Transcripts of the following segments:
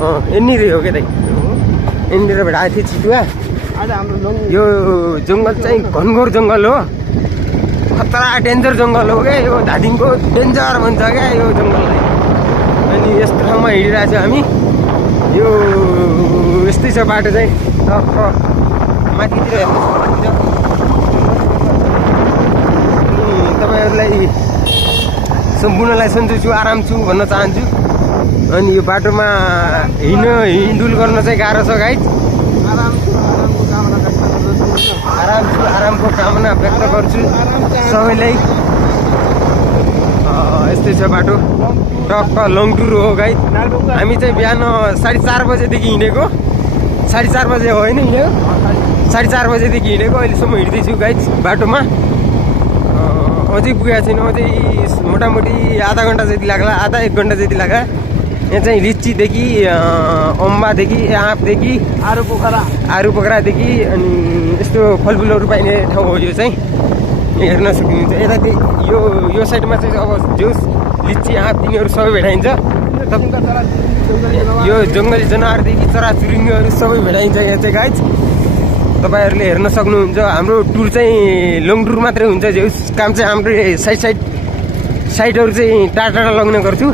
यहाँनिर हो क्या दाइ यहाँनिर भेटाएको थिएँ चितुवा यो जङ्गल चाहिँ घनघोर जङ्गल हो खतरा डेन्जर जङ्गल हो क्या यो धादिङको डेन्जर भन्छ क्या यो जङ्गललाई अनि यस्तो ठाउँमा हिँडिरहेको छ हामी यो यस्तै छ बाटो चाहिँ टक्क माथितिर हेर्नु तपाईँहरूलाई सम्पूर्णलाई सन्चो छु आराम छु भन्न चाहन्छु अनि यो बाटोमा हिँडुल गर्न चाहिँ गाह्रो छ गाइज आरामको कामना व्यक्त गर्छु सबैलाई यस्तै छ बाटो टक्क लङ टुर हो गाइज हामी चाहिँ बिहान 4:30 बजेदेखि हिँडेको 4:30 बजे हो होइन हिँडेको 4:30 बजेदेखि हिँडेको अहिलेसम्म हिँड्दैछु गाइज बाटोमा अझै पुगेको छैन अझै मोटामोटी आधा घन्टा जति लाग्ला आधा 1 घन्टा जति लाग्ला यहाँ चाहिँ लिच्चीदेखि अम्बादेखि आँपदेखि आरू पोखरादेखि अनि यस्तो फलफुलहरू पाइने ठाउँ हो यो चाहिँ हेर्न सक्नुहुन्छ यता यो साइडमा चाहिँ अब जोस लिच्ची आँप तिनीहरू सबै भेटाइन्छ यो जङ्गली जनावरदेखि चराचुरुङ्गीहरू सबै भेटाइन्छ यहाँ चाहिँ गाइज तपाईँहरूले हेर्न सक्नुहुन्छ हाम्रो टुर चाहिँ लङ टुर मात्रै हुन्छ जो काम चाहिँ हाम्रो साइडहरू चाहिँ टाढा लग्ने गर्छु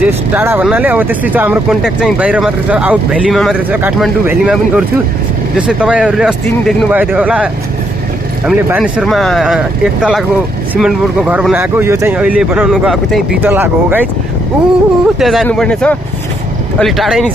जो टाढा भन्नाले अब त्यस्तै छ हाम्रो कन्ट्याक्ट चाहिँ बाहिर मात्र छ आउट भ्यालीमा मात्र छ काठमाडौँ भ्यालीमा पनि गर्छु जस्तै तपाईँहरूले अस्ति नि देख्नुभएको थियो होला हामीले बानेश्वरमा 1 तलाको सिमेन्ट बोर्डको घर बनाएको यो चाहिँ अहिले बनाउनु गएको चाहिँ 2 तलाको हो गाइज त्यहाँ जानुपर्ने छ अलि टाढै नै छ